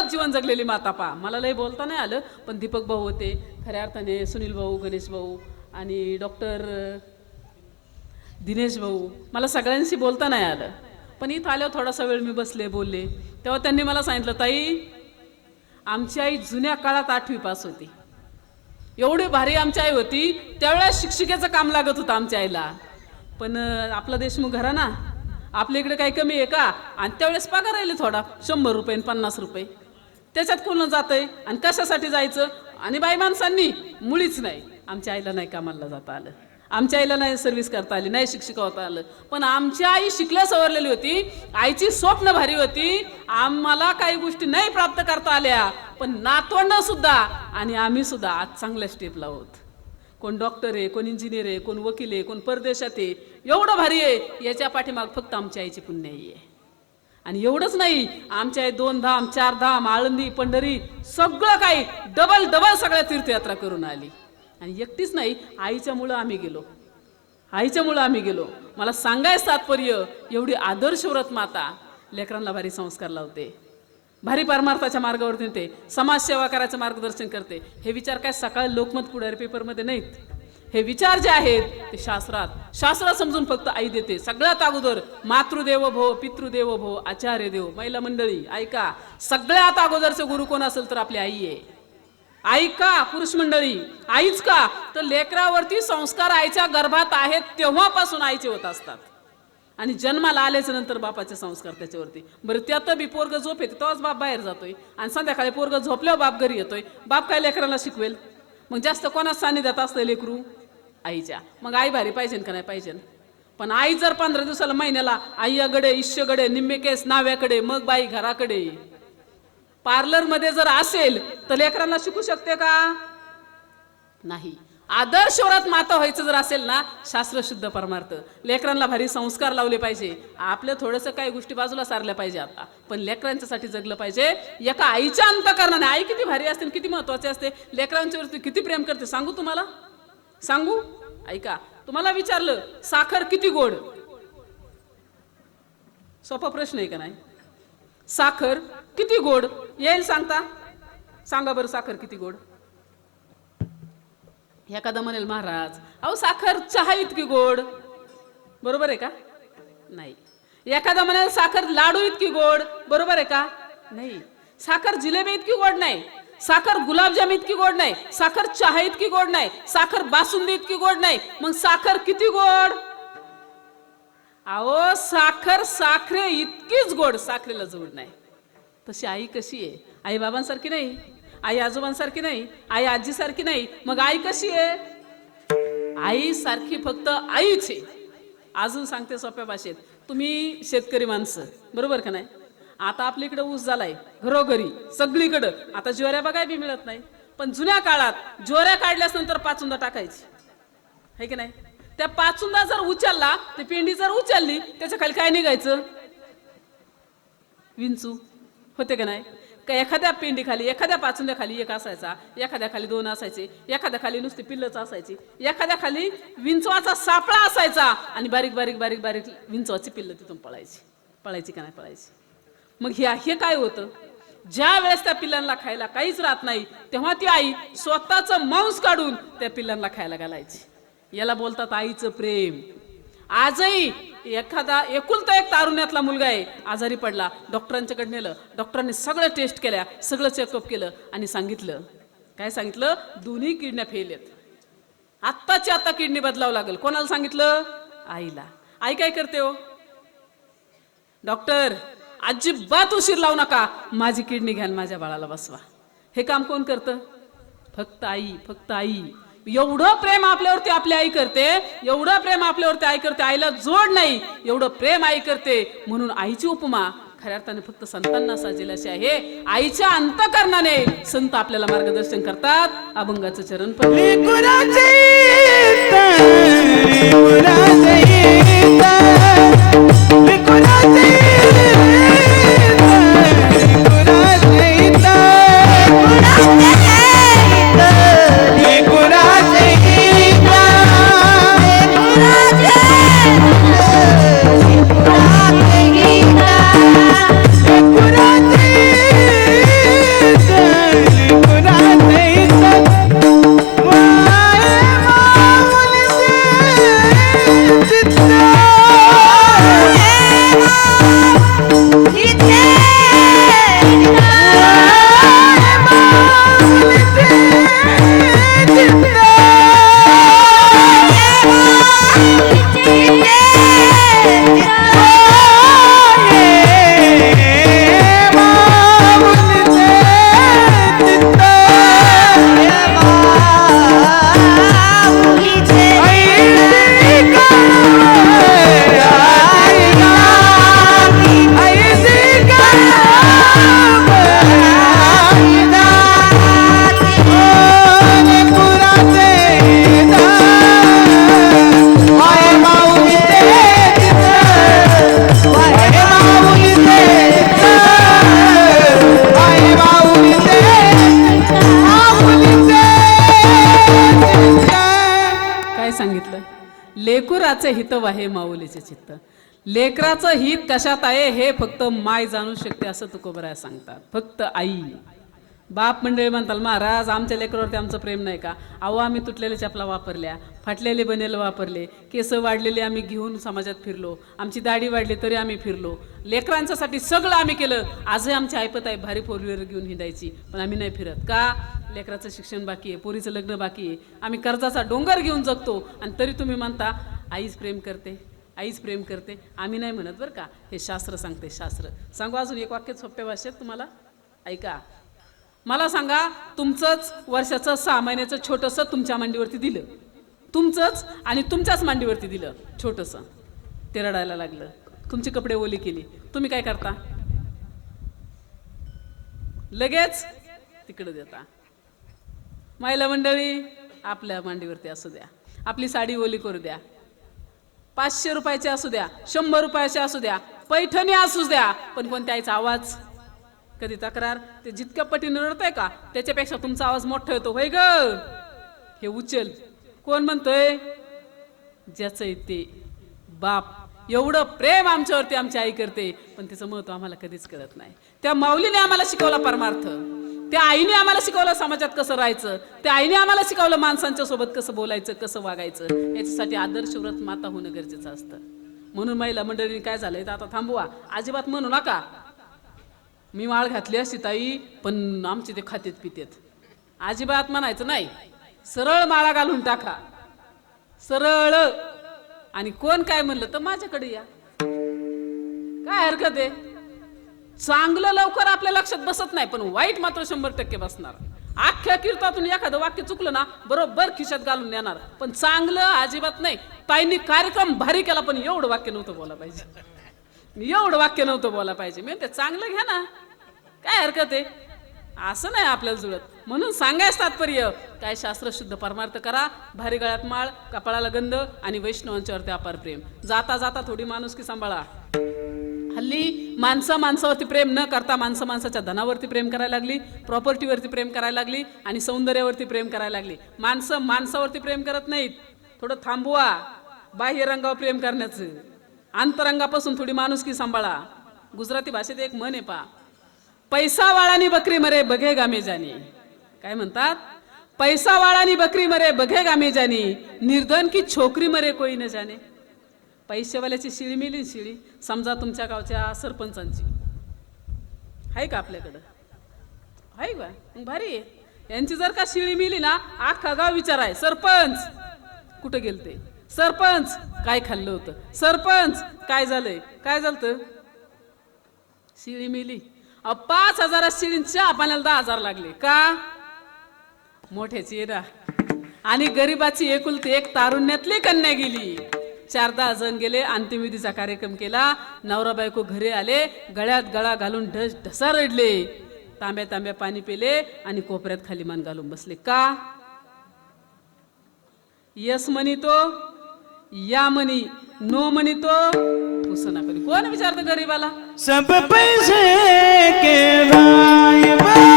खरंच जीवन जगलेली माता पा. मला लय बोलता नाही आलं पण दीपक भाऊ होते. खऱ्या अर्थाने सुनील भाऊ गणेश भाऊ आणि डॉक्टर दिनेश भाऊ. मला सगळ्यांशी बोलता नाही आलं. पण इथं आल्यावर थोडासा वेळ मी बसले बोलले. तेव्हा त्यांनी मला सांगितलं ताई आमची आई जुन्या काळात आठवी पास होती. एवढी भारी आमची आई होती त्यावेळेस शिक्षिकेचं काम लागत होतं आमच्या आईला. पण आपला देशमुख घरा ना आपल्या इकडे काही कमी आहे का? आणि त्यावेळेस पगार राहिले थोडा शंभर रुपये आणि पन्नास रुपये. त्याच्यात कोण आहे आणि कशासाठी जायचं? आणि बाई माणसांनी मुळीच नाही. आमच्या आईला नाही कामाला जाता आलं. आमच्या आईला नाही सर्व्हिस करता आली नाही शिक्षिका होता आलं. पण आमची आई शिकल्या सवरलेली होती. आईची स्वप्न भारी होती. आम्हाला काही गोष्टी नाही प्राप्त करता आल्या. पण नातवंड सुद्धा आणि आम्ही सुद्धा आज चांगल्या स्टेपला आहोत. कोण डॉक्टर आहे कोण इंजिनियर आहे कोण वकील आहे कोण परदेशात आहे एवढं भारी आहे. याच्या पाठीमाग फक्त आमच्या आईची पुण्याई आहे. आणि एवढंच नाही आमच्या आई दोन धाम चार धाम आळंदी पंढरी सगळं काही डबल डबल सगळ्या तीर्थयात्रा करून आली. आणि एकटीच नाही आईच्या मुळं आम्ही गेलो. आईच्या मुळं आम्ही गेलो. मला सांगायचं तात्पर्य एवढी आदर्श व्रत माता लेकरांना भारी संस्कार लावते. भारी परमार्थाच्या मार्गावरती नेते समाजसेवा करायचं मार्गदर्शन करते. हे विचार काय सकाळी लोकमत पुढारी पेपरमध्ये नाहीत. हे विचार जे आहेत ते शास्त्रात. शास्त्रात समजून फक्त आई देते. सगळ्यात अगोदर मातृदेव भो पितृदेव भो आचार्य देव महिला मंडळी ऐका. सगळ्यात अगोदरचे गुरु कोण असेल तर आपली आई आहे. आई का? पुरुष मंडळी. आईच का? तर लेकरावरती संस्कार आईच्या गर्भात आहेत तेव्हापासून आईचे होत असतात. आणि जन्माला आल्याच्यानंतर बापाचे संस्कार त्याच्यावरती. बरं त्यात बी पोरग झोप येते तेव्हाच बाप बाहेर जातोय. आणि संध्याकाळी पोरग झोपल्यावर बाप घरी येतोय. बाप काय लेकराला शिकवेल? मग जास्त कोणाच सानिध्यात असतं लेकरू? आईच्या. मग आई भारी पाहिजे का नाही पाहिजे पण आई जर पंधरा दिवसाला महिन्याला आईयाकडे इश्यकडे निम्मे केस नाव्याकडे मग बाई घराकडे. पार्लरमध्ये जर असेल तर लेकरांना शिकू शकते का? नाही. आदर्श वरात माता व्हायचं जर असेल ना शास्त्रशुद्ध परमार्थ. लेकरांना भारी संस्कार लावले पाहिजे. आपल्या थोडंसं काही गोष्टी बाजूला सारल्या पाहिजे आता. पण लेकरांच्यासाठी जगलं पाहिजे. एका आईच्या अंतकरणाने. आई किती भारी असते आणि किती महत्त्वाचे असते. लेकरांच्यावरती किती प्रेम करते. सांगू तुम्हाला? सांगू? ऐका तुम्हाला विचारलं साखर किती गोड? सोपा प्रश्न आहे का नाही? साखर किती गोड? येईल सांगता? सांगा बरं साखर किती गोड? एखादा म्हणेल महाराज अहो साखर चहा इतकी गोड. बरोबर आहे का? नाही. एखादा म्हणेल साखर लाडू इतकी गोड. बरोबर आहे का? नाही. साखर जिलेबी इतकी गोड नाही. साखर गुलाबजाम इतकी गोड नाही साखर चहा इतकी गोड नाही साखर बासुंदी इतकी गोड नाही मग साखर किती गोड? अहो साखर साखरे इतकीच गोड साखरेला जोड नाही. तशी आई कशी आहे? आई बाबांसारखी नाही आई आजोबांसारखी नाही आई आजीसारखी नाही मग आई कशी आहे? आई सारखी फक्त आईच आहे. अजून सांगते सोप्या भाषेत तुम्ही शेतकरी माणसं बरोबर का नाही? आता आपल्या इकडे ऊस झालाय घरोघरी सगळीकडं. आता ज्वाऱ्या बघाय बी मिळत नाही. पण जुन्या काळात ज्वाऱ्या काढल्यास नंतर पाचुंदा टाकायची. है की नाही? त्या पाचुंदा जर उचलला ते पेंडी जर उचलली त्याच्याखाली काय निघायचं? विंचू. होते का नाही? का एखाद्या पेंडी खाली एखाद्या पाचुंद्या खाली एक असायचा एखाद्या खाली दोन असायचे एखाद्या खाली नुसती पिल्लच असायची एखाद्या खाली विंचवाचा सापळा असायचा आणि बारीक बारीक बारीक बारीक विंचवाची पिल्ल तिथून पळायची. पळायची का नाही पळायची? मग हे हे काय होतं? ज्या वेळेस त्या पिल्लांना खायला काहीच राहत नाही तेव्हा ती आई स्वतःचं मांस काढून त्या पिल्लांना खायला घालायची. याला बोलतात आईचं प्रेम. आजही एखादा एकुलता एक तारुण्यातला मुलगा आहे आजारी पडला. डॉक्टरांच्याकडे नेलं. डॉक्टरांनी सगळं टेस्ट केल्या सगळं चेकअप केलं आणि सांगितलं. काय सांगितलं? दोन्ही किडण्या फेल आहेत. आत्ताची आता किडनी बदलावं लागेल. कोणाला सांगितलं? आईला. आई काय करते हो? डॉक्टर अजिबात उशीर लावू नका. माझी किडनी घ्यान माझ्या बाळाला बसवा. हे काम कोण करतं? फक्त आई फक्त आई. एवढं प्रेम आपल्यावरती आपली आई करते एवढं प्रेम आपल्यावरती आई करते आईला जोड नाही. एवढं प्रेम आई करते. म्हणून आईची उपमा खऱ्या अर्थाने फक्त संतांना साजेल अशी आहे. आईच्या अंतकरणाने संत आपल्याला मार्गदर्शन करतात. अभंगाचं चरण पण सांगितलं? लेकुराचे हित वाहे माऊलीचे चित्त. लेकराचं हित कशात आहे हे फक्त माय जाणू शकते असं तुकोबराय सांगतात. फक्त आई. बाप मंडळी म्हणताल महाराज आमच्या लेकरावरती आमचं प्रेम नाही का? अहो आम्ही तुटलेल्या चपला वापरल्या फाटलेले बनेल वापरले केस वाढलेले आम्ही घेऊन समाजात फिरलो आमची दाढी वाढली तरी आम्ही फिरलो. लेकरांच्यासाठी सगळं आम्ही केलं. आजही आमची ऐपत आहे भारी फोर व्हीलर घेऊन हिंडायची पण आम्ही नाही फिरत. का? लेकराचं शिक्षण बाकी आहे पोरीचं लग्न बाकी आहे. आम्ही कर्जाचा डोंगर घेऊन जगतो. आणि तरी तुम्ही म्हणता आईच प्रेम करते आईच प्रेम करते. आम्ही नाही म्हणत बरं का? हे शास्त्र सांगते शास्त्र. सांगू अजून एक वाक्य सोप्या भाषेत तुम्हाला? ऐका. मला सांगा तुमचंच वर्षाचं सहा महिन्याचं छोटंसं तुमच्या मांडीवरती दिलं. तुमचंच आणि तुमच्याच मांडीवरती दिलं छोटंसं. ते रडायला लागलं. तुमचे कपडे ओली केली. तुम्ही काय करता? लगेच तिकडं देता. महिला मंडळी आपल्या मांडीवरती असू द्या. आपली साडी ओली करू द्या. पाचशे रुपयाचे असू द्या शंभर रुपयाचे असू द्या पैठणी असू द्या पण कोणत्या आईचा आवाज? कधी तक्रार? ते जितक्या पटीने रडतंय का त्याच्यापेक्षा तुमचा आवाज मोठा येतो होय ग? हे उचल. कोण म्हणतोय? ज्याचं ते. बाप एवढं प्रेम आमच्यावरती आमची आई करते पण तिचं महत्त्व आम्हाला कधीच कळत नाही. त्या माऊलीने आम्हाला शिकवला परमार्थ. त्या आईने आम्हाला शिकवलं समाजात कसं राहायचं. त्या आईने आम्हाला शिकवलं माणसांच्या सोबत कसं बोलायचं कसं वागायचं. याच्यासाठी आदर्श व्रत माता होणं गरजेचं असतं. म्हणून महिला मंडळीने काय झालंय? तर आता थांबवा. अजिबात म्हणू नका. मी माळ घातली असती ताई पण आमचे ते खातेत पितेत. अजिबात म्हणायचं नाही. सरळ माळा घालून टाका. सरळ. आणि कोण काय म्हणलं तर माझ्याकडे या. काय हरकत आहे? चांगलं लवकर आपल्या लक्षात बसत नाही पण वाईट मात्र शंभर टक्के बसणार. अख्ख्या कीर्तातून एखादं वाक्य चुकलं ना बरोबर खिशात घालून येणार पण चांगलं अजिबात नाही. ताईंनी कार्यक्रम भारी केला पण एवढं वाक्य नव्हतं बोला पाहिजे. एवढं वाक्य नव्हतं बोला पाहिजे. मी ते चांगलं घ्या ना. काय हरकत आहे? असं नाही आपल्याला जुळत. म्हणून सांगायच तात्पर्य काय शास्त्र शुद्ध परमार्थ करा भारी गळ्यात माळ कपाळाला गंध आणि वैष्णवांच्यावरती अपार प्रेम. जाता जाता थोडी माणुसकी सांभाळा. हल्ली माणसं माणसावरती प्रेम न करता माणसं माणसाच्या धनावरती प्रेम करायला लागली प्रॉपर्टीवरती प्रेम करायला लागली आणि सौंदर्यावरती प्रेम करायला लागली. माणसं माणसावरती प्रेम करत नाहीत. थोडं थांबवा. बाह्य रंगावर प्रेम करण्याचं. अंतरंगापासून थोडी माणुसकी सांभाळा. गुजराती भाषेत एक म्हण आहे पा पैसा वाळानी बकरी मरे बघे गामे जानी. काय म्हणतात? पैसा वाळानी बकरी मरे बघे गामे जानी निर्धन की छोकरी मरे कोई न जाणे पैसेवाल्याची शिळी मिली शिळी समजा तुमच्या गावच्या सरपंचांची. आहे का आपल्याकडं? आहे का? भारी आहे. यांची जर का शिळी मिली ना अख्खा गाव विचार आहे सरपंच कुठं गेलते? सरपंच काय खाल्लं होतं? सरपंच काय झालंय? काय झालं शिळी मिली. पाच हजारात शिळींच्या पाण्याला दहा हजार लागले. का? मोठ्याची येरा आणि गरिबाची एकुलती एक तारुण्यातली कन्या गेली. चार दहा जण गेले अंतिमविधीचा कार्यक्रम केला. नवरा बायको घरी आले गळ्यात गळा घालून ढस ढसा रडले. तांब्या तांब्या पाणी पिले आणि कोपऱ्यात खाली मान घालून बसले. का? यस म्हणी तो. या म्हणी नो म्हणी तो उसना करी कोण विचारतं गरीबाला? सब पैसे के बा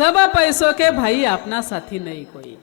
सब पैसों के भाई अपना साथी नहीं कोई।